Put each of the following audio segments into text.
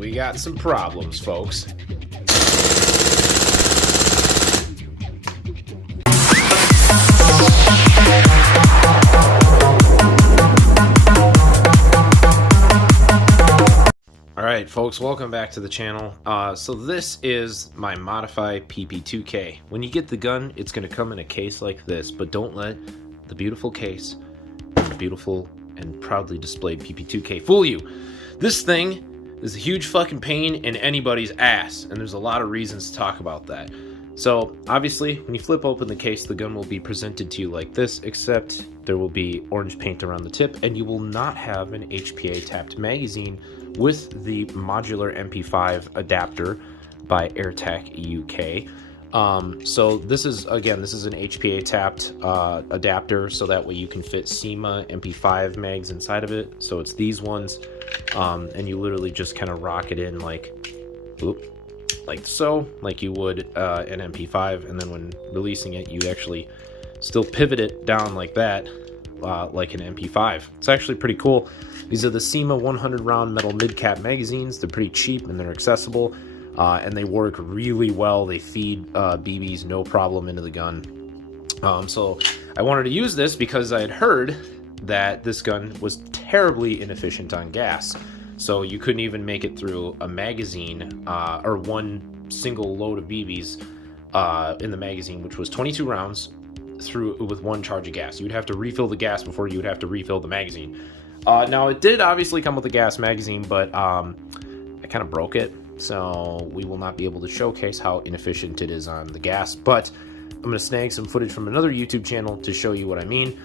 We got some problems, folks. Alright folks, welcome back to the channel. So this is my Modify PP2K. When you get the gun, it's going to come in a case like this, but don't let the beautiful case and the beautiful and proudly displayed PP2K fool you. This thing is a huge fucking pain in anybody's ass, and there's a lot of reasons to talk about that. So obviously, when you flip open the case, the gun will be presented to you like this, except there will be orange paint around the tip, and you will not have an HPA tapped magazine with the modular MP5 adapter by Airsoft UK. So this is an HPA tapped adapter, so that way you can fit SEMA MP5 mags inside of it. So it's these ones, and you literally just kind of rock it in like so, like you would an MP5, and then when releasing it, you actually still pivot it down like that, like an MP5. It's actually pretty cool. These are the SEMA 100 round metal mid-cap magazines. They're pretty cheap and they're accessible, and they work really well. They feed BBs no problem into the gun. So I wanted to use this because I had heard that this gun was terribly inefficient on gas. So you couldn't even make it through a magazine, or one single load of BBs in the magazine, which was 22 rounds through with one charge of gas. You would have to refill the gas before you would have to refill the magazine. Now it did obviously come with a gas magazine, but I kind of broke it, so we will not be able to showcase how inefficient it is on the gas. But I'm going to snag some footage from another YouTube channel to show you what I mean.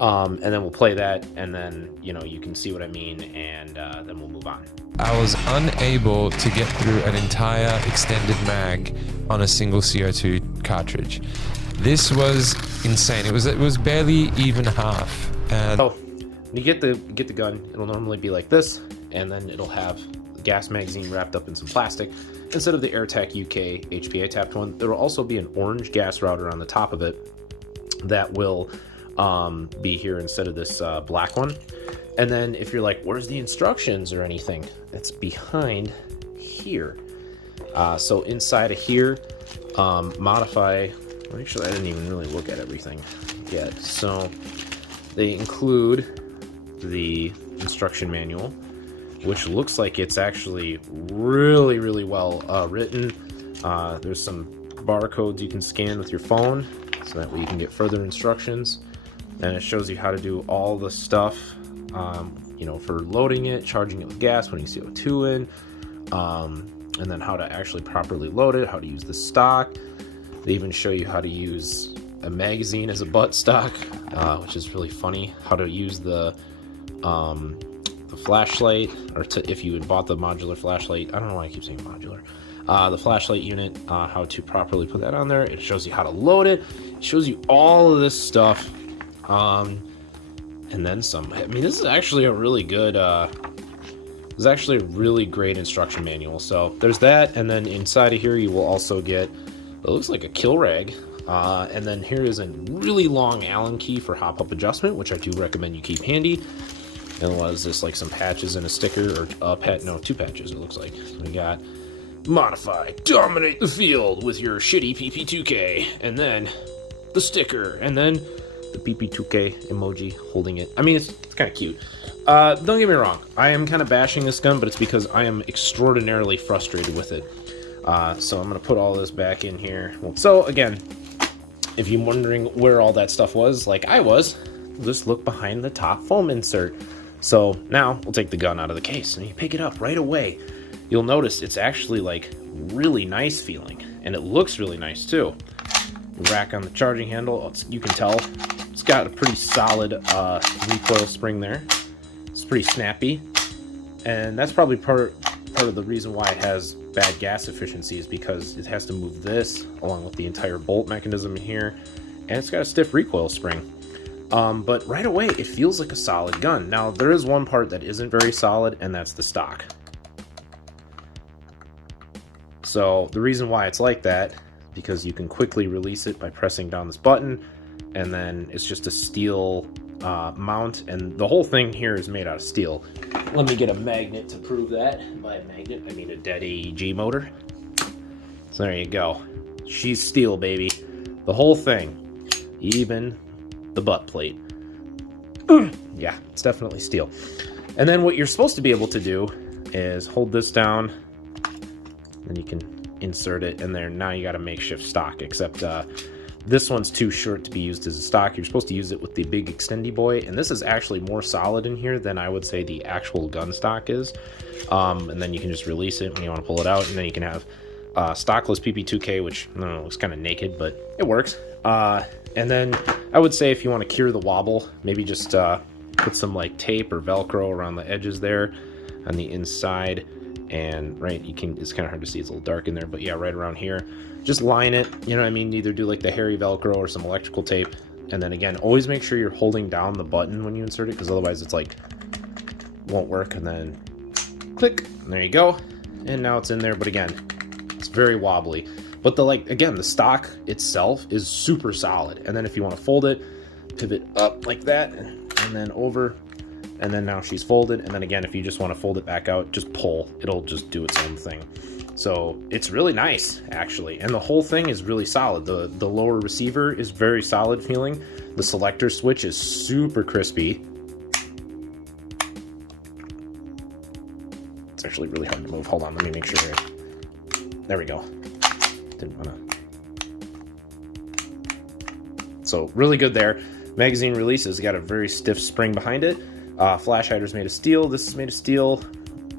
And then we'll play that, and then, you know, you can see what I mean, and then we'll move on. I was unable to get through an entire extended mag on a single CO2 cartridge. This was insane. It was barely even half. And so when you get the gun, it'll normally be like this, and then it'll have the gas magazine wrapped up in some plastic instead of the Airsoft UK HPA tapped one. There will also be an orange gas router on the top of it that will be here instead of this black one. And then if you're like, where's the instructions or anything, it's behind here. So inside of here, Modify, actually I didn't even really look at everything yet. So they include the instruction manual, which looks like it's actually really well written. There's some barcodes you can scan with your phone, so that way you can get further instructions. And it shows you how to do all the stuff, you know, for loading it, charging it with gas, putting CO2 in, and then how to actually properly load it, how to use the stock. They even show you how to use a magazine as a butt stock, which is really funny. How to use the flashlight, or if you had bought the modular flashlight. I don't know why I keep saying modular. The flashlight unit, how to properly put that on there. It shows you how to load it. It shows you all of this stuff. And then some. I mean, this is actually a really good, this is actually a really great instruction manual. So there's that, and then inside of here you will also get, it looks like a kill rag, and then here is a really long Allen key for hop-up adjustment, which I do recommend you keep handy. And what is this, like some patches and a sticker, or two patches it looks like. So we got Modify, dominate the field with your shitty PP2K, and then the sticker, and then the PP2K emoji holding it. I mean, it's kind of cute. Don't get me wrong, I am kind of bashing this gun, but it's because I am extraordinarily frustrated with it. So I'm going to put all this back in here. So again, if you're wondering where all that stuff was, like I was, just look behind the top foam insert. So now we'll take the gun out of the case, and you pick it up right away. You'll notice it's actually like really nice feeling, and it looks really nice too. Rack on the charging handle, you can tell it's got a pretty solid recoil spring there. It's pretty snappy, and that's probably part of the reason why it has bad gas efficiency, is because it has to move this along with the entire bolt mechanism here, and it's got a stiff recoil spring. But right away it feels like a solid gun. Now there is one part that isn't very solid, and that's the stock. So the reason why it's like that, because you can quickly release it by pressing down this button, and then it's just a steel mount, and the whole thing here is made out of steel. Let me get a magnet to prove that. By a magnet, I mean a dead AEG motor. So there you go. She's steel, baby. The whole thing, even the butt plate. Yeah, it's definitely steel. And then what you're supposed to be able to do is hold this down, and you can insert it in there. Now you got a makeshift stock, except this one's too short to be used as a stock. You're supposed to use it with the big extendy boy, and this is actually more solid in here than I would say the actual gun stock is. And then you can just release it when you want to pull it out, and then you can have stockless PP2K, which I don't know, looks kind of naked, but it works. And then I would say if you want to cure the wobble, maybe just put some like tape or Velcro around the edges there on the inside. And right, you can, it's kind of hard to see, it's a little dark in there, but yeah, right around here, just line it, you know what I mean? Either do like the hairy Velcro or some electrical tape. And then again, always make sure you're holding down the button when you insert it, because otherwise it's like, won't work. And then click, and there you go. And now it's in there, but again, it's very wobbly. But the, like, again, the stock itself is super solid. And then if you want to fold it, pivot up like that, and then over. And then now she's folded, and then again, if you just want to fold it back out, just pull. It'll just do its own thing. So it's really nice, actually. And the whole thing is really solid. The lower receiver is very solid feeling. The selector switch is super crispy. It's actually really hard to move. Hold on, let me make sure here. There we go. Didn't want to. So really good there. Magazine release has got a very stiff spring behind it. Flash hider's made of steel. This is made of steel.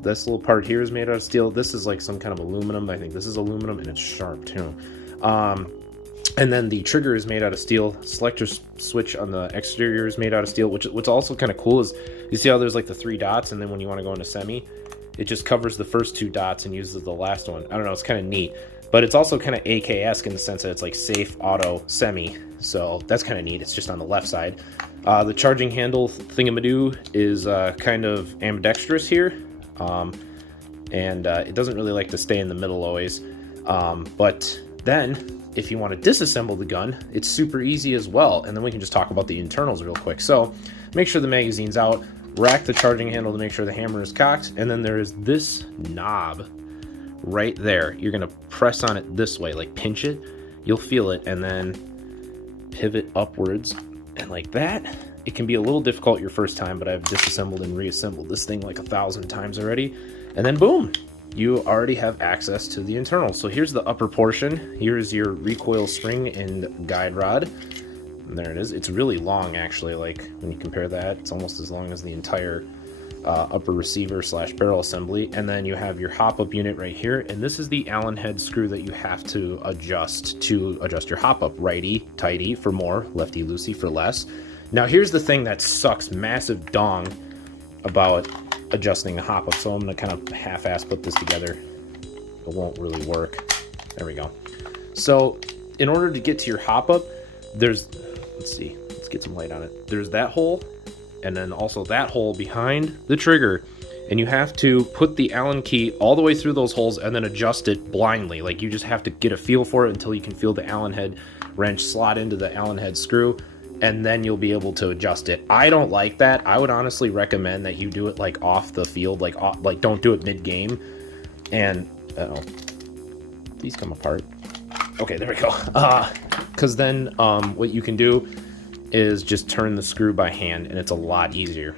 This little part here is made out of steel. This is like some kind of aluminum. I think this is aluminum, and it's sharp too. And then the trigger is made out of steel. Selector switch on the exterior is made out of steel. What's also kind of cool is you see how there's like the 3 dots, and then when you want to go into semi, it just covers the first 2 dots and uses the last one. I don't know. It's kind of neat, but it's also kind of AK-esque in the sense that it's like safe, auto, semi. So that's kind of neat. It's just on the left side. The charging handle thingamadoo is kind of ambidextrous here, and it doesn't really like to stay in the middle always. But then, if you want to disassemble the gun, it's super easy as well. And then we can just talk about the internals real quick. So make sure the magazine's out, rack the charging handle to make sure the hammer is cocked, and then there is this knob right there. You're going to press on it this way, like pinch it. You'll feel it, and then pivot upwards. And like that, it can be a little difficult your first time, but I've disassembled and reassembled this thing like 1,000 times already. And then boom, you already have access to the internal. So here's the upper portion. Here's your recoil spring and guide rod. And there it is. It's really long, actually. Like when you compare that, it's almost as long as the entire upper receiver / barrel assembly. And then you have your hop-up unit right here, and this is the Allen head screw that you have to adjust your hop-up. Righty tighty for more, lefty loosey for less. Now here's the thing that sucks massive dong about adjusting the hop-up, so I'm gonna kind of half-ass put this together. It won't really work. There we go. So in order to get to your hop-up, there's, let's see, let's get some light on it. There's that hole, and then also that hole behind the trigger, and you have to put the Allen key all the way through those holes and then adjust it blindly. Like you just have to get a feel for it until you can feel the Allen head wrench slot into the Allen head screw, and then you'll be able to adjust it. I don't like that. I would honestly recommend that you do it like off the field, like don't do it mid-game. And these come apart. Okay, there we go. Because then what you can do is just turn the screw by hand, and it's a lot easier.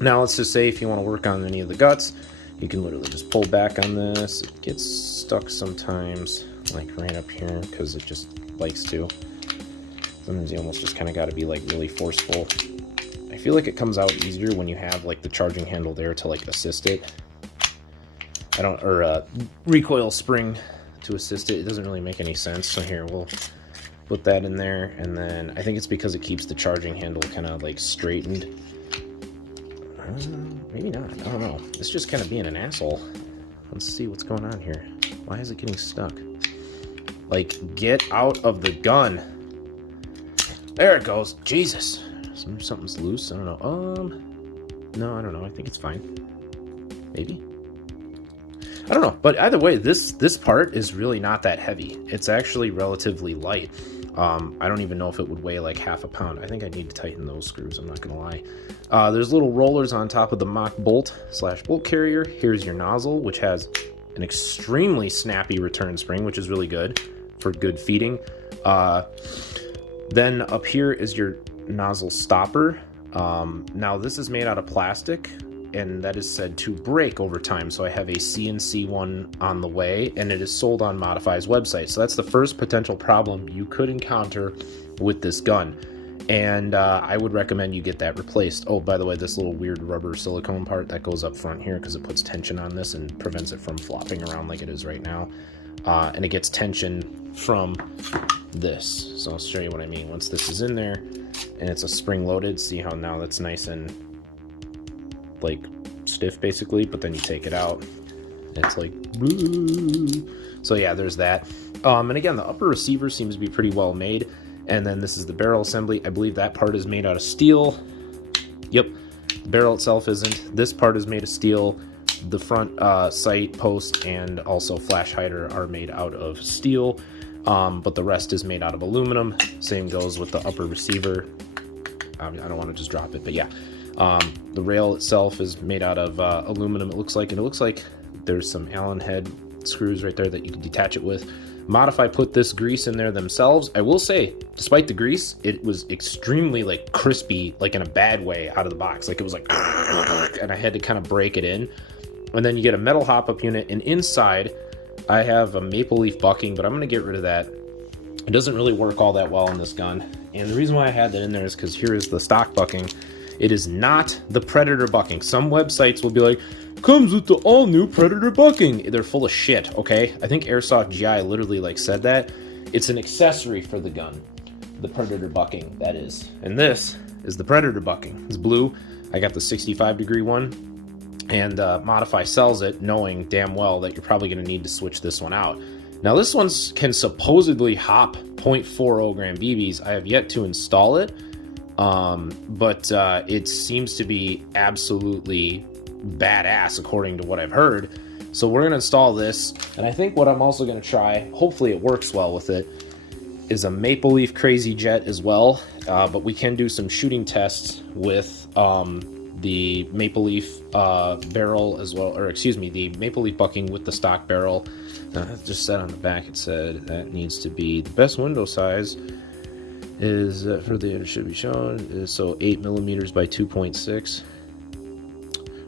Now let's just say if you want to work on any of the guts, you can literally just pull back on this. It gets stuck sometimes, like right up here, because it just likes to. Sometimes you almost just kind of got to be like really forceful. I feel like it comes out easier when you have like the charging handle there to like assist it. Or a recoil spring to assist it. It doesn't really make any sense. So here, we'll put that in there, and then I think it's because it keeps the charging handle kind of like straightened. Maybe not. I don't know. It's just kind of being an asshole. Let's see what's going on here. Why is it getting stuck? Like, get out of the gun. There it goes. Jesus. Something's loose. I don't know. No, I don't know. I think it's fine. Maybe. I don't know, but either way, this part is really not that heavy. It's actually relatively light. I don't even know if it would weigh like half a pound. I think I need to tighten those screws, I'm not gonna lie. There's little rollers on top of the mock bolt / bolt carrier. Here's your nozzle, which has an extremely snappy return spring, which is really good for good feeding. Then up here is your nozzle stopper. Now this is made out of plastic, and that is said to break over time. So I have a CNC one on the way, and it is sold on Modify's website. So that's the first potential problem you could encounter with this gun. And I would recommend you get that replaced. Oh, by the way, this little weird rubber silicone part that goes up front here because it puts tension on this and prevents it from flopping around like it is right now. And it gets tension from this. So I'll show you what I mean. Once this is in there and it's a spring loaded, see how now that's nice and like stiff basically, but then you take it out and it's like, woo. So yeah, there's that. And again, the upper receiver seems to be pretty well made. And then this is the barrel assembly. I believe that part is made out of steel. Yep, the barrel itself isn't. This part is made of steel. The front sight post and also flash hider are made out of steel, but the rest is made out of aluminum. Same goes with the upper receiver. I don't want to just drop it, but yeah. The rail itself is made out of aluminum, it looks like, and it looks like there's some Allen head screws right there that you can detach it with. Modify put this grease in there themselves. I will say, despite the grease, it was extremely like crispy, like in a bad way out of the box. Like it was like, and I had to kind of break it in. And then you get a metal hop-up unit, and inside I have a maple leaf bucking, but I'm going to get rid of that. It doesn't really work all that well in this gun. And the reason why I had that in there is because here is the stock bucking. It is not the Predator bucking. Some websites will be like, comes with the all-new Predator bucking. They're full of shit, okay? I think Airsoft GI literally like said that. It's an accessory for the gun. The Predator bucking, that is. And this is the Predator bucking. It's blue. I got the 65-degree one. And Modify sells it knowing damn well that you're probably going to need to switch this one out. Now this one can supposedly hop 0.40 gram BBs. I have yet to install it, but it seems to be absolutely badass according to what I've heard. So we're going to install this, and I think what I'm also going to try, hopefully it works well with it, is a Maple Leaf Crazy Jet as well, but we can do some shooting tests with the Maple Leaf barrel as well, or excuse me, the Maple Leaf bucking with the stock barrel. It just said on the back, it said that needs to be the best window size is for the should be shown is so 8mm by 2.6.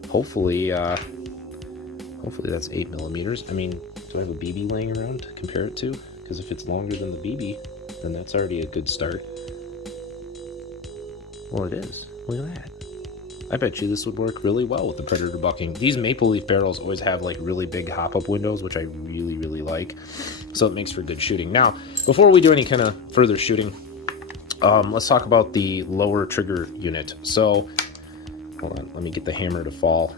Hopefully that's 8mm. I mean, do I have a BB laying around to compare it to? Because if it's longer than the BB, then that's already a good start. Well, it is. Look at that. I bet you this would work really well with the Predator bucking. These Maple Leaf barrels always have like really big hop-up windows, which I really, really like. So it makes for good shooting. Now, before we do any kind of further shooting, let's talk about the lower trigger unit. So, hold on, let me get the hammer to fall.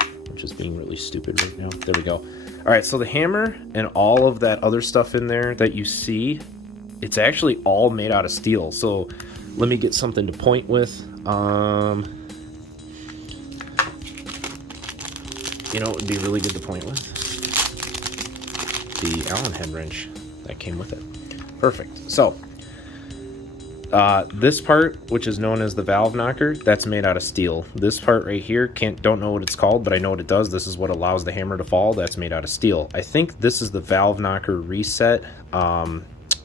I'm just being really stupid right now. There we go. All right, so the hammer and all of that other stuff in there that you see, it's actually all made out of steel. So let me get something to point with. You know what would be really good to point with? The Allen head wrench that came with it. Perfect. So, this part, which is known as the valve knocker, that's made out of steel. This part right here, don't know what it's called, but I know what it does. This is what allows the hammer to fall. That's made out of steel. I think this is the valve knocker reset.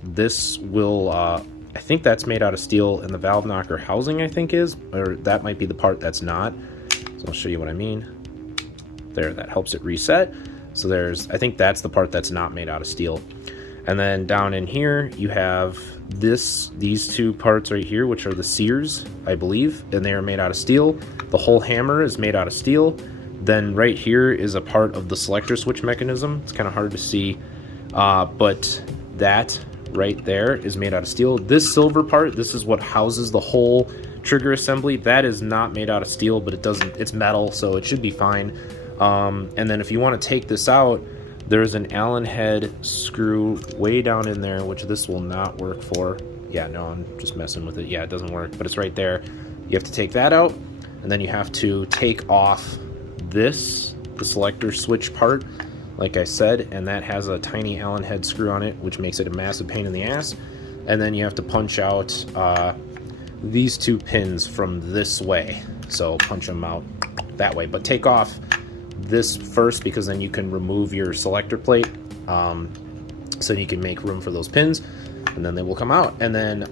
This will, I think that's made out of steel, and the valve knocker housing, I think is, or that might be the part that's not. So I'll show you what I mean. There, that helps it reset. So I think that's the part that's not made out of steel. And then down in here you have these two parts right here, which are the sears, I believe, and they are made out of steel. The whole hammer is made out of steel. Then right here is a part of the selector switch mechanism. It's kind of hard to see, but that right there is made out of steel. This silver part, this is what houses the whole trigger assembly. That is not made out of steel, but it's metal, so it should be fine. And then if you want to take this out, there's an Allen head screw way down in there, which this will not work for. Yeah, no, I'm just messing with it. Yeah, it doesn't work, but it's right there. You have to take that out, and then you have to take off the selector switch part, like I said, and that has a tiny Allen head screw on it, which makes it a massive pain in the ass. and then you have to punch out these 2 pins from this way. So punch them out that way, but take off this first, because then you can remove your selector plate, so you can make room for those pins, and then they will come out. And then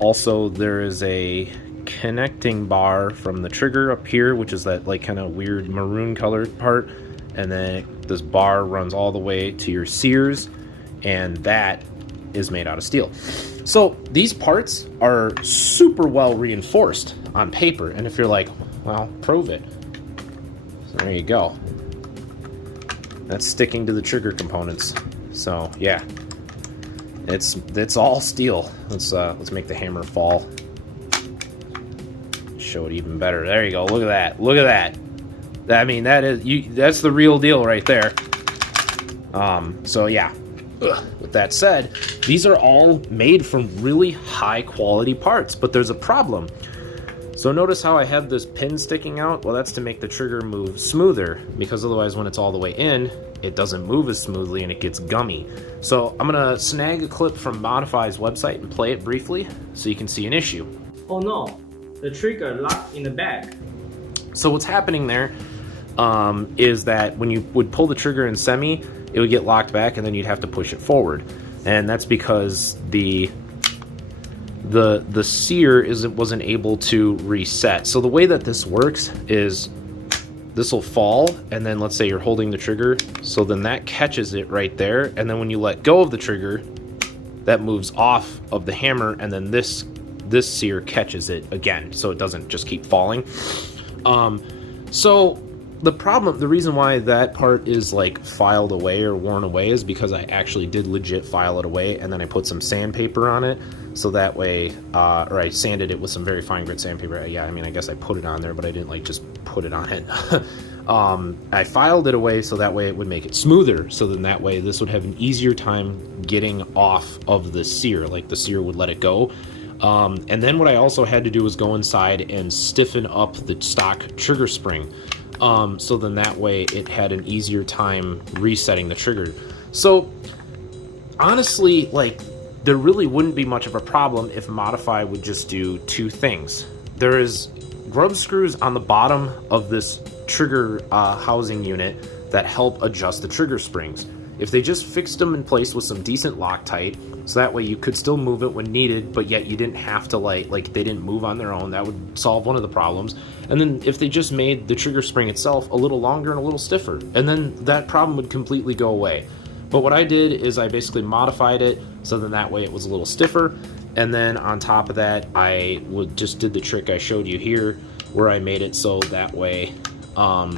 also there is a connecting bar from the trigger up here, which is that like kind of weird maroon colored part, and then this bar runs all the way to your sears, and that is made out of steel. So these parts are super well reinforced on paper, and if you're like, well, prove it. So there you go. That's sticking to the trigger components. So yeah, it's all steel. Let's make the hammer fall. Show it even better. There you go. Look at that. Look at that. I mean, that's the real deal right there. So yeah. With that said, these are all made from really high quality parts, but there's a problem. So notice how I have this pin sticking out? Well, that's to make the trigger move smoother, because otherwise when it's all the way in, it doesn't move as smoothly and it gets gummy. So I'm gonna snag a clip from Modify's website and play it briefly so you can see an issue. Oh no, the trigger locked in the back. So what's happening there is that when you would pull the trigger in semi, it would get locked back and then you'd have to push it forward. And that's because the sear wasn't able to reset. So the way that this works is this will fall, and then let's say you're holding the trigger, so then that catches it right there, and then when you let go of the trigger, that moves off of the hammer, and then this sear catches it again, so it doesn't just keep falling. So the reason why that part is like filed away or worn away is because I actually did legit file it away, and then I put some sandpaper on it, so that way, or I sanded it with some very fine grit sandpaper. Yeah, I mean, I guess I put it on there, but I didn't like just put it on it. I filed it away so that way it would make it smoother, so then that way this would have an easier time getting off of the sear, like the sear would let it go. And then what I also had to do was go inside and stiffen up the stock trigger spring. So then that way it had an easier time resetting the trigger. So honestly, like, there really wouldn't be much of a problem if Modify would just do 2 things. There is grub screws on the bottom of this trigger housing unit that help adjust the trigger springs. If they just fixed them in place with some decent Loctite, so that way you could still move it when needed, but yet you didn't have to like they didn't move on their own, that would solve one of the problems. And then if they just made the trigger spring itself a little longer and a little stiffer, and then that problem would completely go away. But what I did is I basically modified it so then that way it was a little stiffer, and then on top of that I just did the trick I showed you here where I made it so that way, let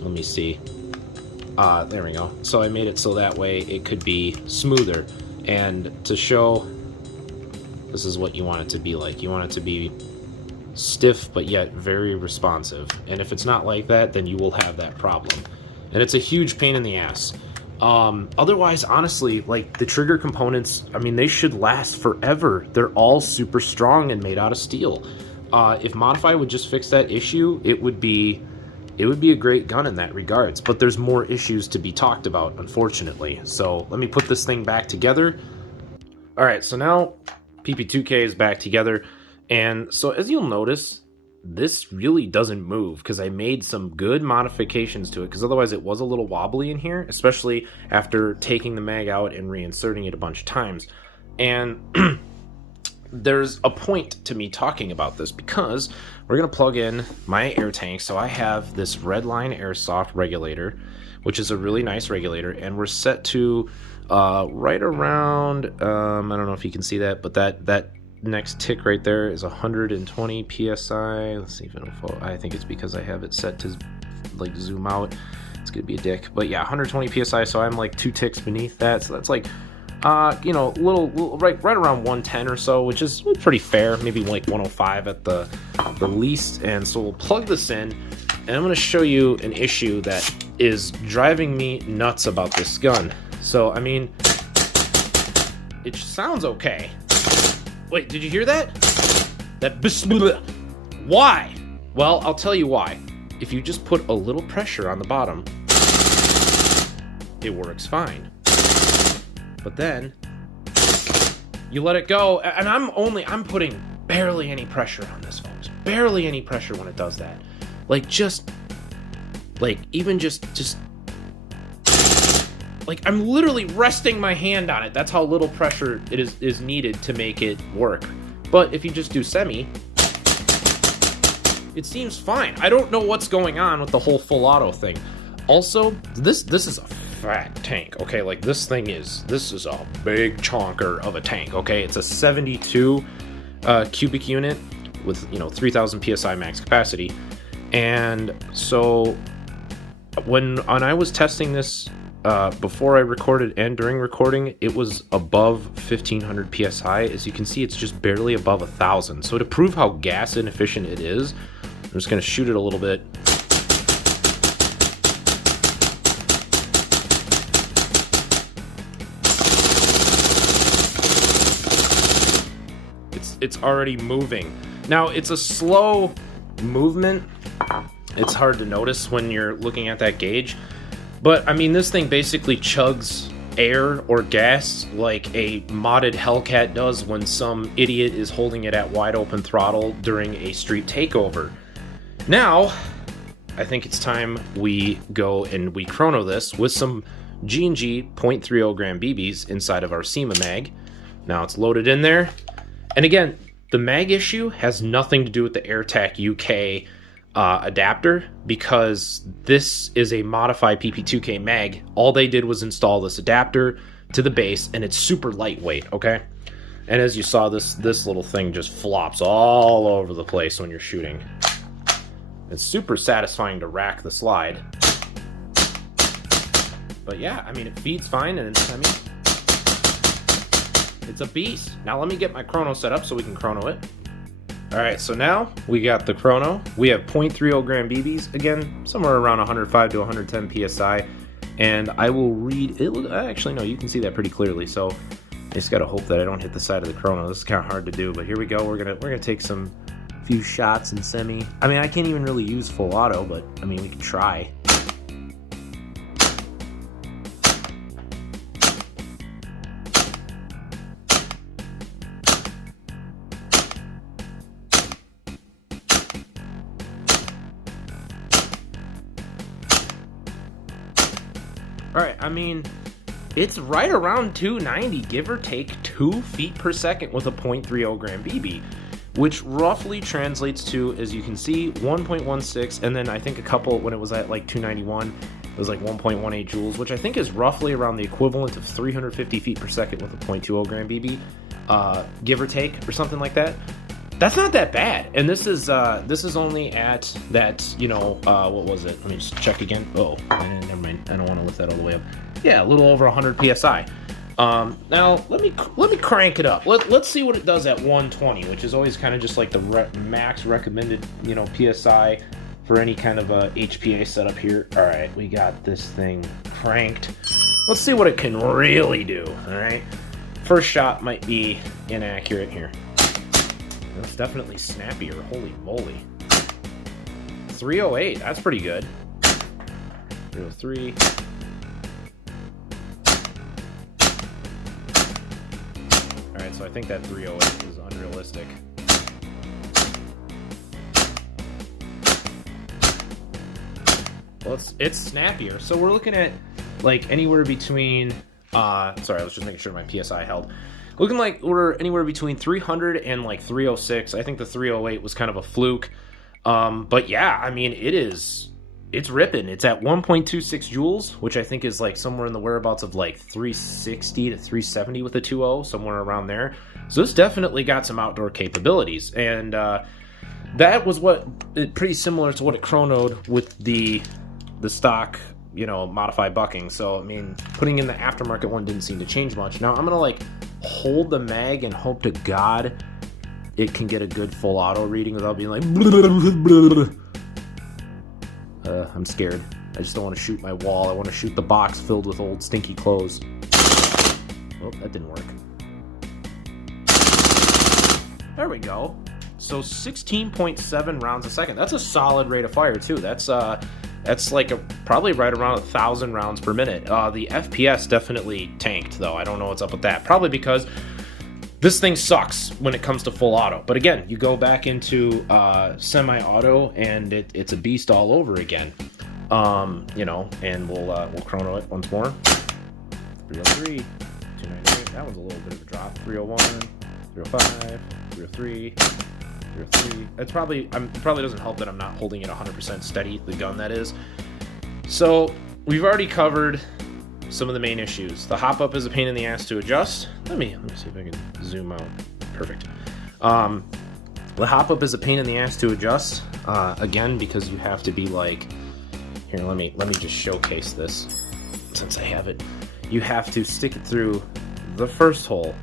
me see, there we go. So I made it so that way it could be smoother, and to show this is what you want it to be like. You want it to be stiff but yet very responsive, and if it's not like that, then you will have that problem, and it's a huge pain in the ass. Otherwise, honestly, like, the trigger components, I mean, they should last forever. They're all super strong and made out of steel. If Modify would just fix that issue, it would be a great gun in that regards, but there's more issues to be talked about, unfortunately. So let me put this thing back together. All right, so now PP2K is back together, and so as you'll notice, this really doesn't move because I made some good modifications to it, because otherwise it was a little wobbly in here, especially after taking the mag out and reinserting it a bunch of times. And there's a point to me talking about this, because we're going to plug in my air tank. So I have this Redline Airsoft regulator, which is a really nice regulator, and we're set to right around, I don't know if you can see that, but that next tick right there is 120 psi. Let's see if it'll fall. I think it's because I have it set to like zoom out. It's gonna be a dick, but yeah, 120 psi. So I'm like 2 ticks beneath that. So that's like, you know, little right around 110 or so, which is pretty fair. Maybe like 105 at the least. And so we'll plug this in, and I'm gonna show you an issue that is driving me nuts about this gun. So I mean, it sounds okay. Wait, did you hear that? Why? Well, I'll tell you why. If you just put a little pressure on the bottom, it works fine. But then, you let it go, and I'm putting barely any pressure on this, folks. Barely any pressure when it does that. Like, like, I'm literally resting my hand on it. That's how little pressure it is needed to make it work. But if you just do semi, it seems fine. I don't know what's going on with the whole full auto thing. Also, this is a fat tank, okay? Like, this is a big chonker of a tank, okay? It's a 72 cubic unit with, 3,000 psi max capacity. And so when I was testing this before I recorded and during recording, it was above 1,500 psi. As you can see, it's just barely above 1,000. So to prove how gas inefficient it is, I'm just going to shoot it a little bit. It's already moving. Now, it's a slow movement. It's hard to notice when you're looking at that gauge. But, I mean, this thing basically chugs air or gas like a modded Hellcat does when some idiot is holding it at wide open throttle during a street takeover. Now, I think it's time we go and we chrono this with some G&G 0.30 gram BBs inside of our SEMA mag. Now it's loaded in there. And again, the mag issue has nothing to do with the AirTac UK adapter, because this is a Modify PP2K mag. All they did was install this adapter to the base, and it's super lightweight, okay? And as you saw, this little thing just flops all over the place when you're shooting. It's super satisfying to rack the slide. But yeah, I mean, it feeds fine, and it's a beast. Now let me get my chrono set up so we can chrono it. Alright, so now we got the chrono. We have 0.30 gram BBs, again, somewhere around 105 to 110 psi. And I will read it. Actually, no, you can see that pretty clearly. So I just gotta hope that I don't hit the side of the chrono. This is kind of hard to do, but here we go. We're gonna take some few shots in semi. I mean, I can't even really use full auto, but I mean, we can try. Alright, I mean, it's right around 290, give or take 2 feet per second with a 0.30 gram BB, which roughly translates to, as you can see, 1.16, and then I think a couple, when it was at like 291, it was like 1.18 joules, which I think is roughly around the equivalent of 350 feet per second with a 0.20 gram BB, give or take, or something like that. That's not that bad, and this is only at that, what was it? Let me just check again. Oh, never mind. I don't want to lift that all the way up. Yeah, a little over 100 psi. Now let me crank it up. Let's see what it does at 120, which is always kind of just like the max recommended, psi for any kind of a HPA setup here. All right, we got this thing cranked. Let's see what it can really do. All right, first shot might be inaccurate here. That's definitely snappier. Holy moly. 308, that's pretty good. 303. Alright, so I think that 308 is unrealistic. Well, it's snappier. So we're looking at like anywhere between sorry, I was just making sure my PSI held. Looking like we're anywhere between 300 and like 306. I think the 308 was kind of a fluke. But yeah, I mean, it's ripping. It's at 1.26 joules, which I think is like somewhere in the whereabouts of like 360 to 370 with a 2.0, somewhere around there. So this definitely got some outdoor capabilities. And that was pretty similar to what it chronoed with the stock, modify bucking. So, I mean, putting in the aftermarket one didn't seem to change much. Now, I'm going to like hold the mag and hope to God it can get a good full auto reading without being like I'm scared. I just don't want to shoot my wall. I want to shoot the box filled with old stinky clothes. Oh, that didn't work. There we go. So 16.7 rounds a second. That's a solid rate of fire too. That's like probably right around 1,000 rounds per minute. The FPS definitely tanked though. I don't know what's up with that. Probably because this thing sucks when it comes to full auto. But again, you go back into semi-auto and it's a beast all over again. You know, and we'll chrono it once more. 303, 298. That was a little bit of a drop. 301, 305, 303, 303. It's probably doesn't help that I'm not holding it 100% steady, the gun that is. So we've already covered some of the main issues. The hop up is a pain in the ass to adjust. Let me see if I can zoom out. Perfect. The hop up is a pain in the ass to adjust. Again, because you have to be like, here, let me just showcase this since I have it. You have to stick it through the first hole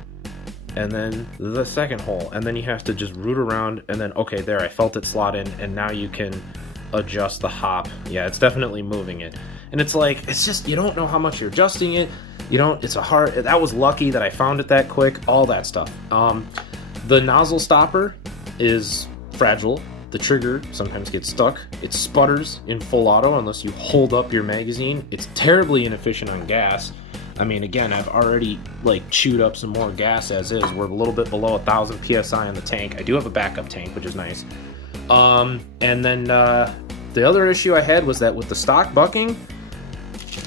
and then the second hole, and then you have to just root around, and then okay, there, I felt it slot in, and now you can adjust the hop. Yeah, it's definitely moving it. And it's like, it's just, you don't know how much you're adjusting it. You don't, it's a hard, that was lucky that I found it that quick, all that stuff. The nozzle stopper is fragile. The trigger sometimes gets stuck. It sputters in full auto unless you hold up your magazine. It's terribly inefficient on gas. I mean, again, I've already like chewed up some more gas as is. We're a little bit below 1,000 PSI on the tank. I do have a backup tank, which is nice. And then the other issue I had was that with the stock bucking,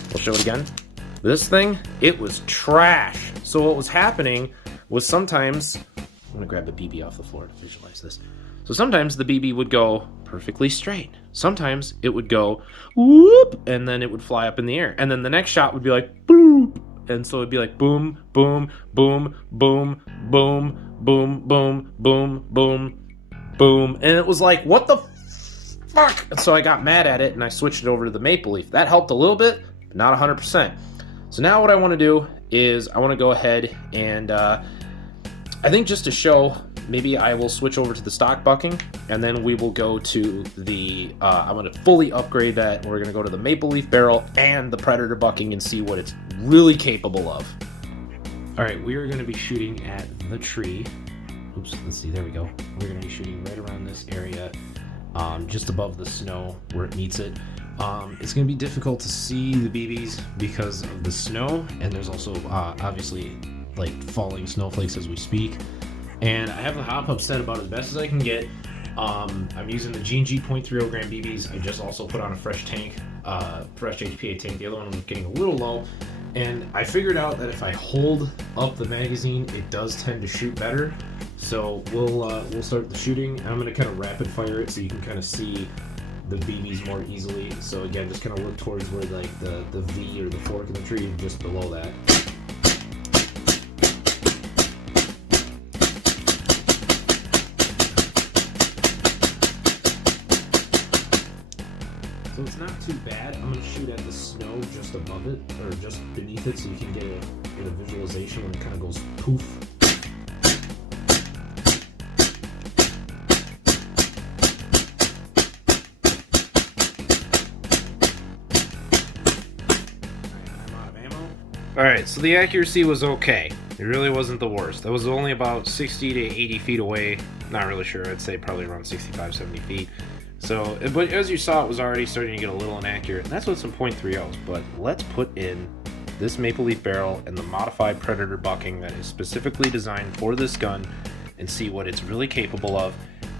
we'll show it again. This thing, it was trash. So what was happening was sometimes, I'm gonna grab the BB off the floor to visualize this. So sometimes the BB would go perfectly straight. Sometimes it would go whoop, and then it would fly up in the air. And then the next shot would be like boop. And so it'd be like boom, boom, boom, boom, boom, boom, boom, boom, boom, boom. And it was like, what the fuck? And so I got mad at it and I switched it over to the Maple Leaf. That helped a little bit, but not 100%. So now what I want to do is I want to go ahead and I think just to show, maybe I will switch over to the stock bucking, and then we will go to the, I'm going to fully upgrade that. We're going to go to the Maple Leaf barrel and the Predator bucking and see what it's really capable of. All right, we are going to be shooting at the tree. Oops, let's see, there we go. We're going to be shooting right around this area, just above the snow where it meets it. It's going to be difficult to see the BBs because of the snow, and there's also obviously like falling snowflakes as we speak. And I have the hop up set about as best as I can get. I'm using the G&G 0.30 gram BBs. I just also put on a fresh tank, fresh HPA tank. The other one was getting a little low. And I figured out that if I hold up the magazine, it does tend to shoot better. So we'll start the shooting. I'm going to kind of rapid fire it so you can kind of see the BBs more easily. So again, just kind of look towards where like the V or the fork in the tree just below that. So it's not too bad. I'm going to shoot at the snow just above it, or just beneath it, so you can get a visualization when it kind of goes poof. I'm out of ammo. Alright, so the accuracy was okay. It really wasn't the worst. That was only about 60 to 80 feet away. Not really sure. I'd say probably around 65, 70 feet. So, but as you saw, it was already starting to get a little inaccurate, and that's with some .30s, but let's put in this Maple Leaf barrel and the modified Predator bucking that is specifically designed for this gun and see what it's really capable of.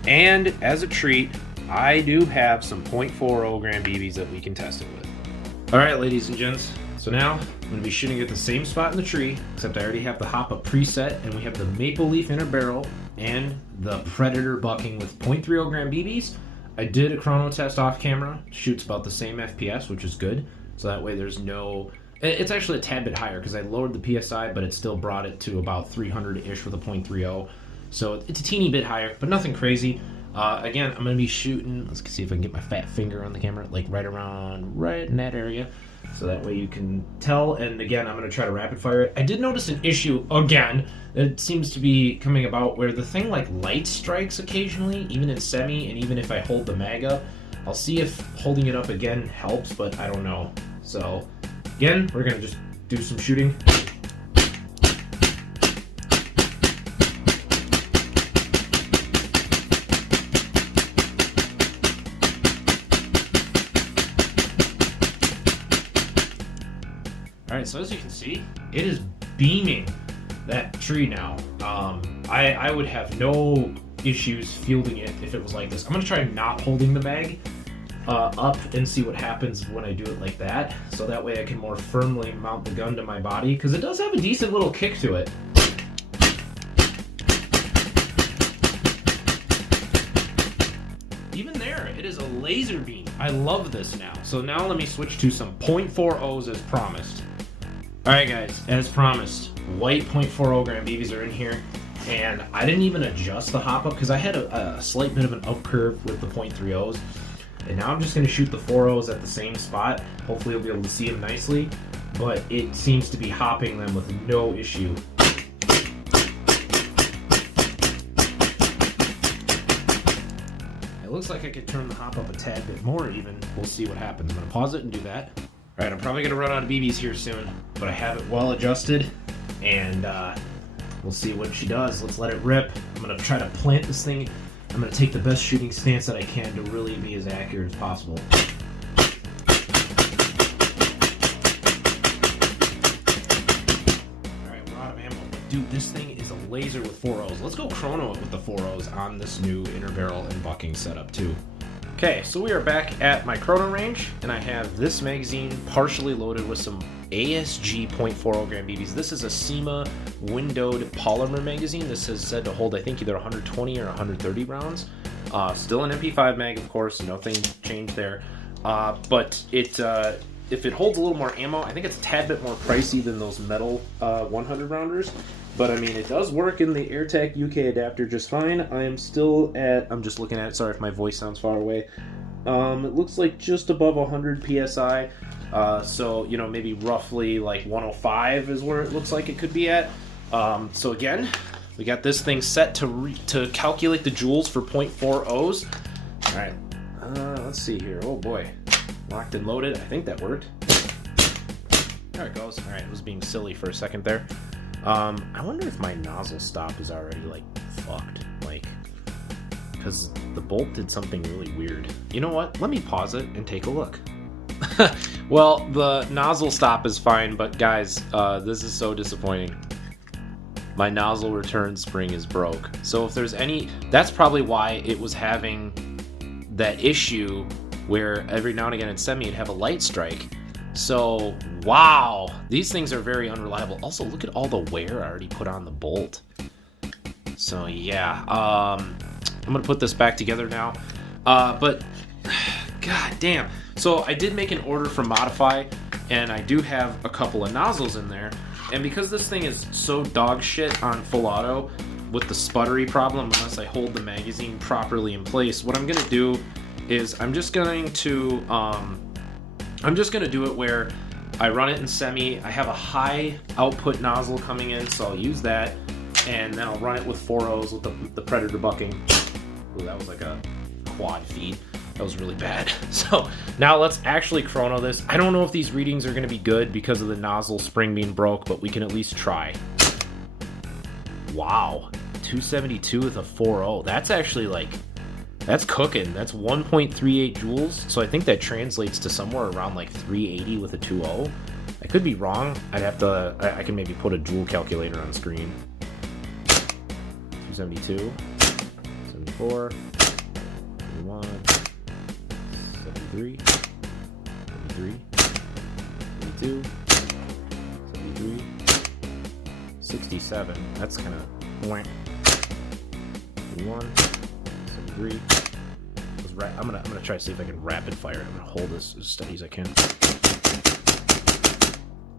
And as a treat, I do have some .40 gram BBs that we can test it with. Alright, ladies and gents, so now I'm going to be shooting at the same spot in the tree, except I already have the hop up preset, and we have the Maple Leaf inner barrel and the Predator bucking with .30 gram BBs. I did a chrono test off camera. Shoots about the same FPS, which is good. So that way there's no... It's actually a tad bit higher because I lowered the PSI, but it still brought it to about 300-ish with a .30. So it's a teeny bit higher, but nothing crazy. Again, I'm going to be shooting... Let's see if I can get my fat finger on the camera, like right in that area. So that way you can tell. And again, I'm going to try to rapid fire it. I did notice an issue again. It seems to be coming about where the thing like light strikes occasionally, even in semi, and even if I hold the mag up. I'll see if holding it up again helps, but I don't know. So again, we're going to just do some shooting. Alright, so as you can see, it is beaming that tree now. I would have no issues fielding it if it was like this. I'm gonna try not holding the mag up and see what happens when I do it like that, so that way I can more firmly mount the gun to my body, because it does have a decent little kick to it. Even there, it is a laser beam. I love this now. So now let me switch to some .40s as promised. Alright guys, as promised, white .40 gram BBs are in here, and I didn't even adjust the hop up because I had a slight bit of an up curve with the .30s, and now I'm just going to shoot the 40s at the same spot. Hopefully you'll be able to see them nicely, but it seems to be hopping them with no issue. It looks like I could turn the hop up a tad bit more even. We'll see what happens. I'm going to pause it and do that. Alright, I'm probably going to run out of BBs here soon, but I have it well adjusted, and we'll see what she does. Let's let it rip. I'm going to try to plant this thing. I'm going to take the best shooting stance that I can to really be as accurate as possible. Alright, we're out of ammo. Dude, this thing is a laser with 4.0s. Let's go chrono it with the 4.0s on this new inner barrel and bucking setup too. Okay, so we are back at my chrono range, and I have this magazine partially loaded with some ASG .40 gram BBs. This is a SEMA windowed polymer magazine. This is said to hold, I think, either 120 or 130 rounds. Still an MP5 mag, of course, nothing changed there. But it if it holds a little more ammo, I think it's a tad bit more pricey than those metal 100 rounders. But I mean, it does work in the AirTech UK adapter just fine. I am still at, I'm just looking at it, sorry if my voice sounds far away. It looks like just above 100 PSI. So, you know, maybe roughly like 105 is where it looks like it could be at. So again, we got this thing set to calculate the joules for .40s. All right, let's see here. Oh boy, locked and loaded. I think that worked. There it goes. All right, it was being silly for a second there. I wonder if my nozzle stop is already like fucked, like, because the bolt did something really weird. You know what? Let me pause it and take a look. Well, the nozzle stop is fine, but guys, this is so disappointing. My nozzle return spring is broke. So if there's any, that's probably why it was having that issue where every now and again in semi it'd have a light strike. So, wow, these things are very unreliable. Also, look at all the wear I already put on the bolt. So yeah, I'm gonna put this back together now. But god damn. So I did make an order from Modify, and I do have a couple of nozzles in there. And because this thing is so dog shit on full auto with the sputtery problem, unless I hold the magazine properly in place, what I'm gonna do is I'm just going to do it where I run it in semi. I have a high output nozzle coming in, so I'll use that, and then I'll run it with 4.0s with the Predator bucking. Ooh, that was like a quad feed. That was really bad. So now let's actually chrono this. I don't know if these readings are going to be good because of the nozzle spring being broke, but we can at least try. Wow, 272 with a 4.0. That's actually like, that's cooking. That's 1.38 joules. So I think that translates to somewhere around like 380 with a 2.0. I could be wrong. I'd have to, I can maybe put a joule calculator on screen. 272, 74, 71, 73, 73, 72, 73, 67. That's kind of whack. 71, 73. I'm gonna try to see if I can rapid fire. I'm gonna hold this as steady as I can.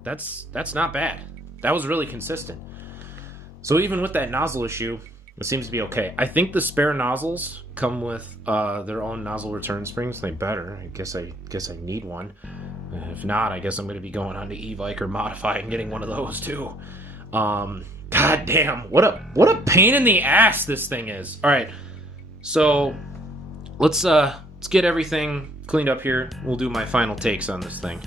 That's not bad. That was really consistent. So even with that nozzle issue, it seems to be okay. I think the spare nozzles come with their own nozzle return springs. They better. I guess I need one. If not, I guess I'm going to be going on to e-bike or Modify and getting one of those too. God damn, what a pain in the ass this thing is. All right, so let's get everything cleaned up here. We'll do my final takes on this thing.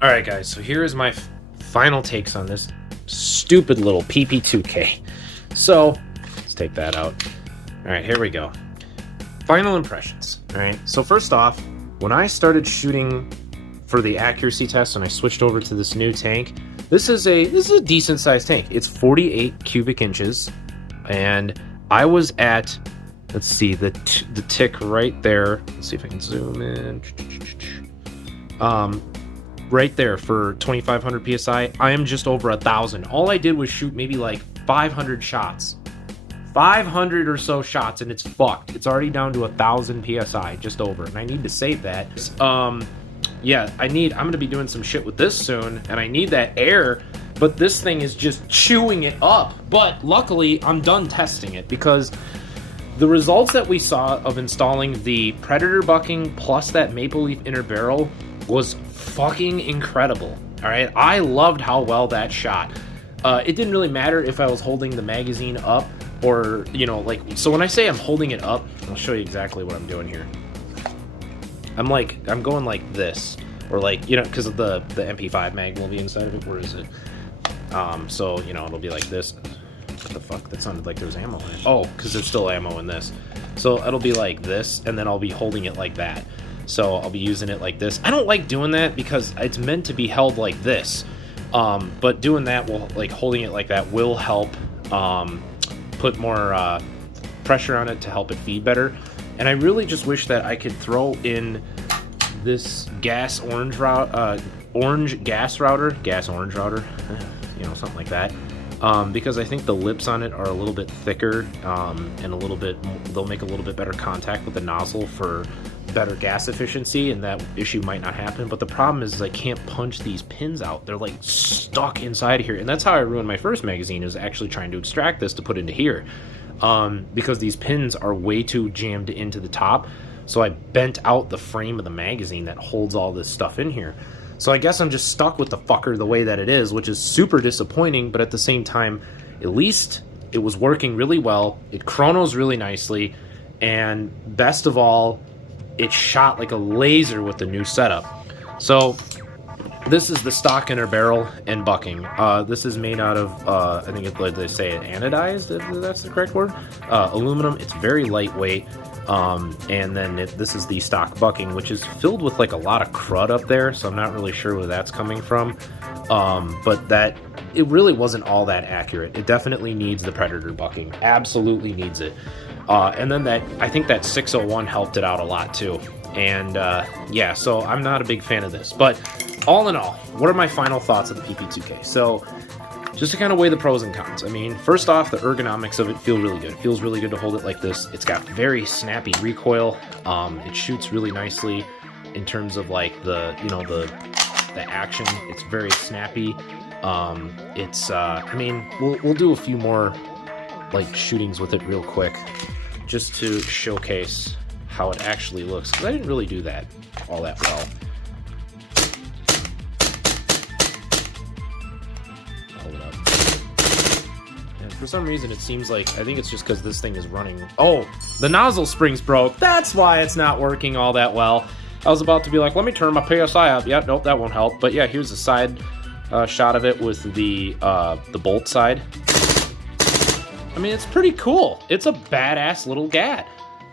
All right, guys. So here is my final takes on this stupid little PP2K. So let's take that out. All right, here we go. Final impressions. All right. So first off, when I started shooting for the accuracy test and I switched over to this new tank, This is a decent sized tank. It's 48 cubic inches, and I was at, let's see, the tick right there. Let's see if I can zoom in. Right there for 2,500 psi. I am just over 1,000. All I did was shoot maybe like 500 shots. 500 or so shots, and it's fucked. It's already down to 1,000 psi, just over, and I need to save that. Yeah, I'm gonna be doing some shit with this soon, and I need that air, but this thing is just chewing it up. But luckily, I'm done testing it, because the results that we saw of installing the Predator bucking plus that Maple Leaf inner barrel was fucking incredible. All right, I loved how well that shot. It didn't really matter if I was holding the magazine up or, you know, like, so when I say I'm holding it up, I'll show you exactly what I'm doing here. I'm going like this, or like, you know, because of the MP5 mag will be inside of it. Where is it? So, you know, it'll be like this. What the fuck? That sounded like there was ammo in it. Oh, because there's still ammo in this. So it'll be like this, and then I'll be holding it like that. So I'll be using it like this. I don't like doing that because it's meant to be held like this. But doing that will, like, holding it like that will help put more pressure on it to help it feed better. And I really just wish that I could throw in this orange gas router, you know, something like that. Because I think the lips on it are a little bit thicker, and they'll make a little bit better contact with the nozzle for better gas efficiency, and that issue might not happen. But the problem is I can't punch these pins out. They're like stuck inside here, and that's how I ruined my first magazine, is actually trying to extract this to put into here, because these pins are way too jammed into the top. So I bent out the frame of the magazine that holds all this stuff in here. So I guess I'm just stuck with the fucker the way that it is, which is super disappointing, but at the same time, at least it was working really well. It chronos really nicely, and best of all, it shot like a laser with the new setup. So this is the stock inner barrel and bucking. This is made out of, I think they say anodized, if that's the correct word, aluminum. It's very lightweight. And then this is the stock bucking, which is filled with like a lot of crud up there, so I'm not really sure where that's coming from. But it really wasn't all that accurate. It definitely needs the Predator bucking. Absolutely needs it. And then I think that 601 helped it out a lot too. And yeah, so I'm not a big fan of this. But all in all, what are my final thoughts of the PP2K? So just to kind of weigh the pros and cons. I mean, first off, the ergonomics of it feel really good. It feels really good to hold it like this. It's got very snappy recoil. It shoots really nicely in terms of like the action. It's very snappy. I mean, we'll do a few more like shootings with it real quick, just to showcase how it actually looks, because I didn't really do that all that well. Hold it up. And for some reason, it seems like, I think it's just because this thing is running. Oh, the nozzle springs broke. That's why it's not working all that well. I was about to be like, let me turn my PSI up. Yeah, nope, that won't help. But yeah, here's a side shot of it with the bolt side. I mean, it's pretty cool. It's a badass little gat.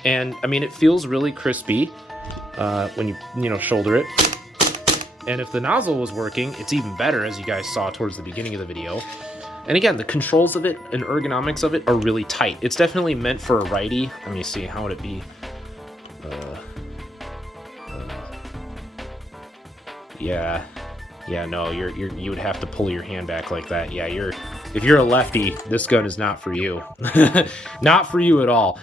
And, I mean, it feels really crispy when you shoulder it. And if the nozzle was working, it's even better, as you guys saw towards the beginning of the video. And again, the controls of it and ergonomics of it are really tight. It's definitely meant for a righty. Let me see, how would it be? Yeah, no, you would have to pull your hand back like that. Yeah, if you're a lefty, this gun is not for you. Not for you at all.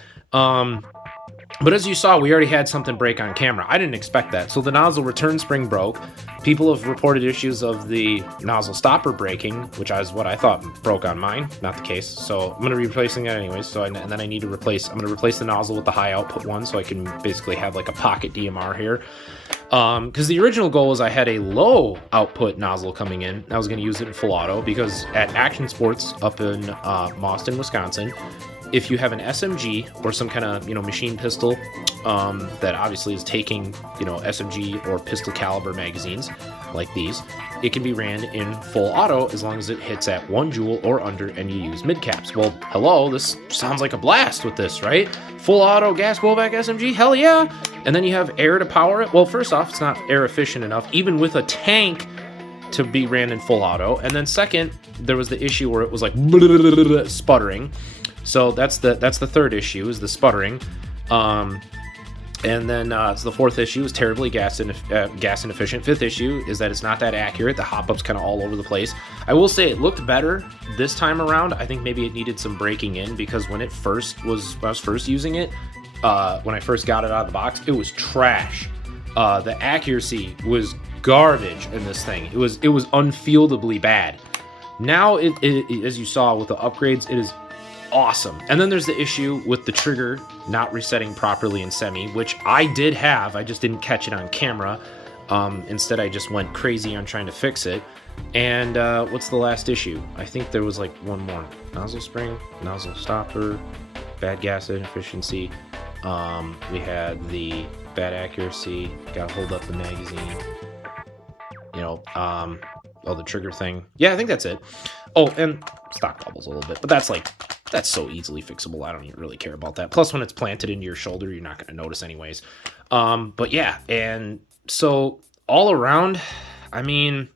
But as you saw, we already had something break on camera. I didn't expect that. So the nozzle return spring broke. People have reported issues of the nozzle stopper breaking, which is what I thought broke on mine. Not the case. So I'm going to be replacing that anyways. And then I'm going to replace the nozzle with the high output one, so I can basically have like a pocket DMR here. Because the original goal was I had a low output nozzle coming in. I was going to use it in full auto, because at Action Sports up in Mauston, Wisconsin, if you have an SMG or some kind of machine pistol that obviously is taking SMG or pistol caliber magazines like these, it can be ran in full auto as long as it hits at 1 joule or under and you use mid caps. Well, hello, this sounds like a blast with this, right? Full auto gas blowback SMG, hell yeah! And then you have air to power it. Well, first off, it's not air efficient enough, even with a tank to be ran in full auto. And then second, there was the issue where it was like sputtering. So that's the third issue, is the sputtering. And then so the fourth issue is terribly gas inefficient. Fifth issue is that it's not that accurate. The hop-up's kind of all over the place. I will say it looked better this time around. I think maybe it needed some breaking in, because when I was first using it, when I first got it out of the box, it was trash. The accuracy was garbage in this thing. It was unfieldably bad. Now it as you saw with the upgrades, it is awesome. And then there's the issue with the trigger not resetting properly in semi, which I did have. I just didn't catch it on camera. Instead, I just went crazy on trying to fix it. And what's the last issue? I think there was like one more. Nozzle spring, nozzle stopper, bad gas inefficiency. We had the bad accuracy, gotta hold up the magazine. You know, the trigger thing. Yeah, I think that's it. Oh, and stock bubbles a little bit, but that's so easily fixable. I don't even really care about that. Plus, when it's planted into your shoulder, you're not going to notice anyways. But yeah, and so all around, I mean,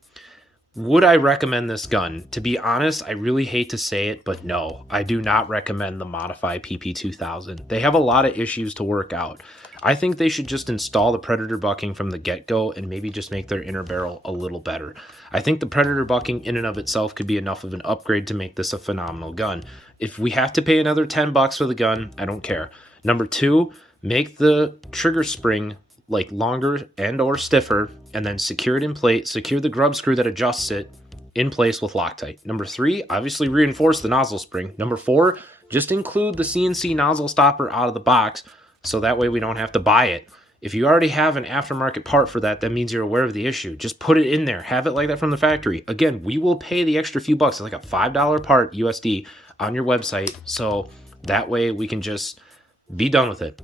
would I recommend this gun? To be honest, I really hate to say it, but no, I do not recommend the Modify PP200. They have a lot of issues to work out. I think they should just install the Predator bucking from the get-go and maybe just make their inner barrel a little better. I think the Predator bucking in and of itself could be enough of an upgrade to make this a phenomenal gun. If we have to pay another $10 for the gun, I don't care. Number two, make the trigger spring like longer and or stiffer, and then secure it in place, secure the grub screw that adjusts it in place with Loctite. Number three, obviously reinforce the nozzle spring. Number four, just include the CNC nozzle stopper out of the box, so that way we don't have to buy it. If you already have an aftermarket part for that, that means you're aware of the issue. Just put it in there. Have it like that from the factory. Again, we will pay the extra few bucks. It's like a $5 part USD on your website, so that way we can just be done with it.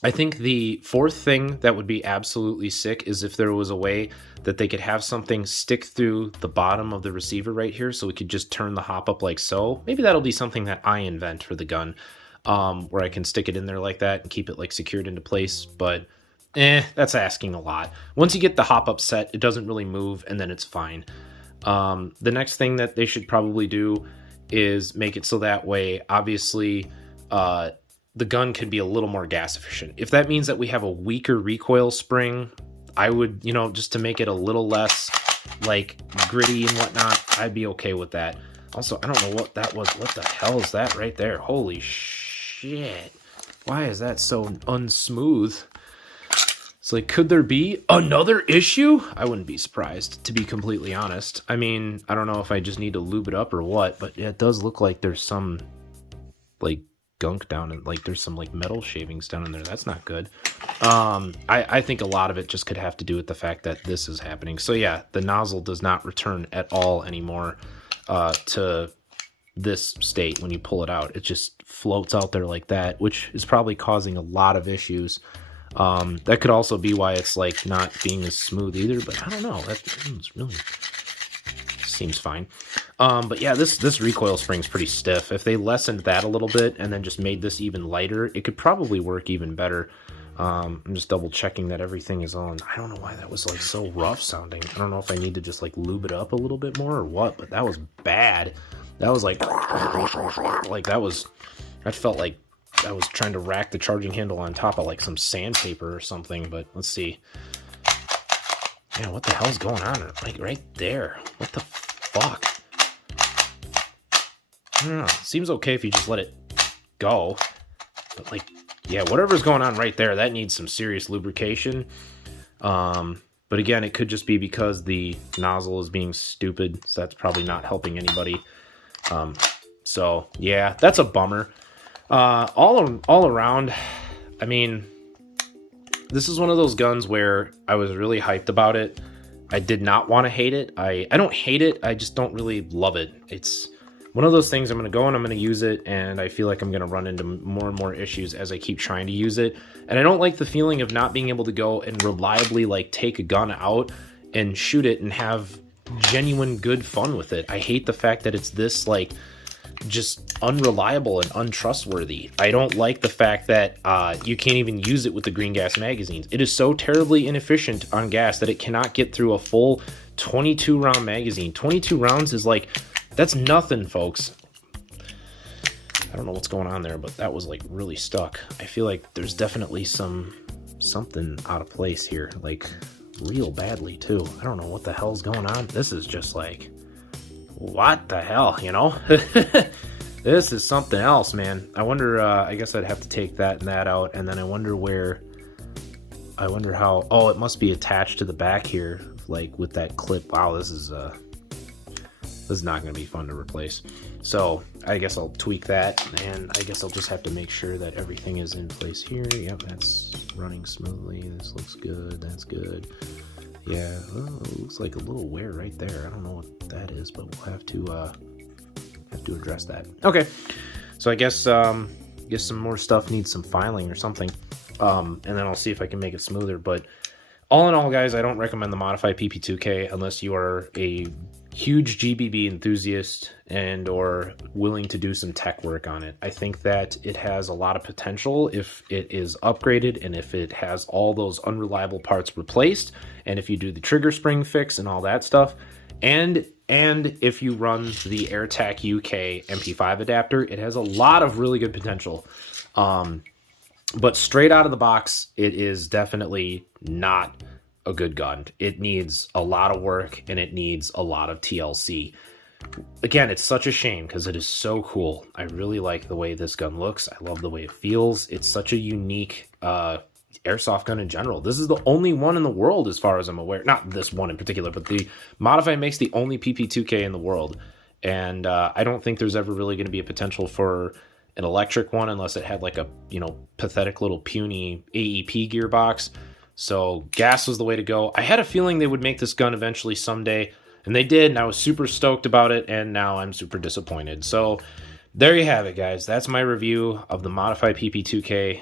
I think the fourth thing that would be absolutely sick is if there was a way that they could have something stick through the bottom of the receiver right here, so we could just turn the hop up like so. Maybe that'll be something that I invent for the gun. Where I can stick it in there like that and keep it like secured into place, but that's asking a lot. Once you get the hop up set, it doesn't really move, and then it's fine. The next thing that they should probably do is make it so that way, obviously, the gun can be a little more gas efficient. If that means that we have a weaker recoil spring, I would, just to make it a little less like gritty and whatnot, I'd be okay with that. Also, I don't know what that was. What the hell is that right there? Holy shit. Why is that so unsmooth? It's like, could there be another issue? I wouldn't be surprised, to be completely honest. I mean, I don't know if I just need to lube it up or what, but it does look like there's some like gunk down and like there's some like metal shavings down in there. That's not good. I think a lot of it just could have to do with the fact that this is happening. So yeah, the nozzle does not return at all anymore to this state when you pull it out. It just floats out there like that, which is probably causing a lot of issues. That could also be why it's like not being as smooth either, but I don't know. That really seems fine. But yeah, this recoil spring's pretty stiff. If they lessened that a little bit and then just made this even lighter, it could probably work even better. I'm just double checking that everything is on. I don't know why that was like so rough sounding. I don't know if I need to just like lube it up a little bit more or what, but that was bad. That was like that was, I felt like I was trying to rack the charging handle on top of like some sandpaper or something, but let's see. Man, what the hell's going on? Like right there. What the fuck? I don't know. Seems okay if you just let it go. But like, yeah, whatever's going on right there, that needs some serious lubrication. But again, it could just be because the nozzle is being stupid, so that's probably not helping anybody. So yeah, that's a bummer. All around, I mean, this is one of those guns where I was really hyped about it. I did not want to hate it. I don't hate it. I just don't really love it. It's one of those things I'm going to go and I'm going to use it, and I feel like I'm going to run into more and more issues as I keep trying to use it. And I don't like the feeling of not being able to go and reliably like take a gun out and shoot it and have genuine good fun with it. I hate the fact that it's this like just unreliable and untrustworthy. I don't like the fact that you can't even use it with the green gas magazines. It is so terribly inefficient on gas that it cannot get through a full 22 round magazine. 22 rounds is like, that's nothing, folks. I don't know what's going on there, but that was like really stuck. I feel like there's definitely something out of place here, like real badly too. I don't know what the hell's going on. This is just like, what the hell, you know? This is something else, man. I wonder, I guess I'd have to take that and that out, and then I wonder how, oh, it must be attached to the back here, like with that clip. Wow, this is not going to be fun to replace. So I guess I'll tweak that, and I guess I'll just have to make sure that everything is in place here. Yep, that's running smoothly. This looks good. That's good. Yeah, well, it looks like a little wear right there. I don't know what that is, but we'll have to address that. Okay, so I guess some more stuff needs some filing or something, and then I'll see if I can make it smoother. But all in all, guys, I don't recommend the Modify PP2K unless you are a huge GBB enthusiast and or willing to do some tech work on it. I think that it has a lot of potential if it is upgraded and if it has all those unreliable parts replaced, and if you do the trigger spring fix and all that stuff, and if you run the AirTac UK MP5 adapter, it has a lot of really good potential. But straight out of the box, it is definitely not a good gun. It needs a lot of work and it needs a lot of TLC. Again, it's such a shame because it is so cool. I really like the way this gun looks. I love the way it feels. It's such a unique airsoft gun in general. This is the only one in the world as far as I'm aware. Not this one in particular, but the Modify makes the only PP2K in the world. And I don't think there's ever really going to be a potential for an electric one unless it had like a, you know, pathetic little puny AEP gearbox. So gas was the way to go. I had a feeling they would make this gun eventually someday, and they did, and I was super stoked about it, and now I'm super disappointed. So there you have it, guys. That's my review of the Modify PP2K.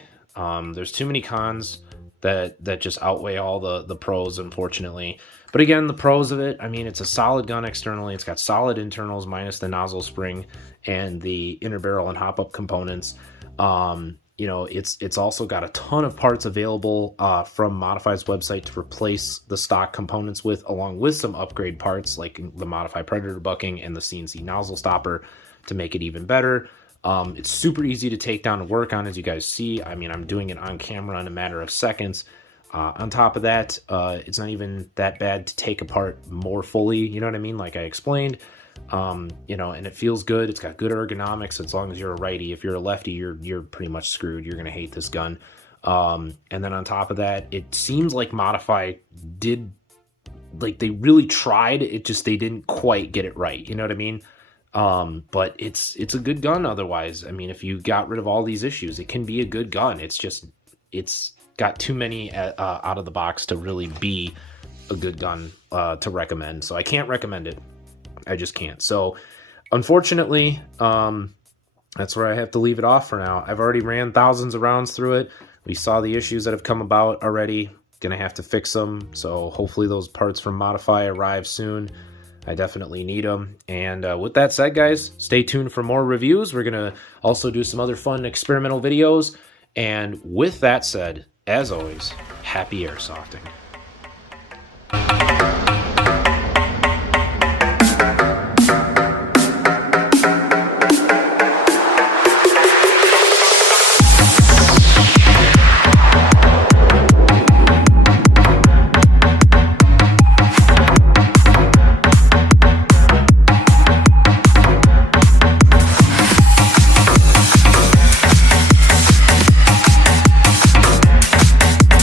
There's too many cons that just outweigh all the pros, unfortunately. But again, the pros of it, I mean, it's a solid gun externally. It's got solid internals minus the nozzle spring and the inner barrel and hop-up components. You know, it's also got a ton of parts available from Modify's website to replace the stock components with, along with some upgrade parts like the Modify Predator bucking and the CNC nozzle stopper to make it even better. It's super easy to take down and work on, as you guys see. I mean, I'm doing it on camera in a matter of seconds. On top of that, it's not even that bad to take apart more fully, you know what I mean, like I explained. You know, and it feels good. It's got good ergonomics as long as you're a righty. If you're a lefty, you're pretty much screwed. You're going to hate this gun. And then on top of that, it seems like Modify did, like, they really tried. It just, they didn't quite get it right. You know what I mean? But it's a good gun otherwise. I mean, if you got rid of all these issues, it can be a good gun. It's just, it's got too many out of the box to really be a good gun to recommend. So I can't recommend it. I just can't. So unfortunately, that's where I have to leave it off for now. I've already ran thousands of rounds through it. We saw the issues that have come about already. Gonna have to fix them. So hopefully those parts from Modify arrive soon. I definitely need them. And with that said, guys, stay tuned for more reviews. We're gonna also do some other fun experimental videos. And with that said, as always, happy airsofting.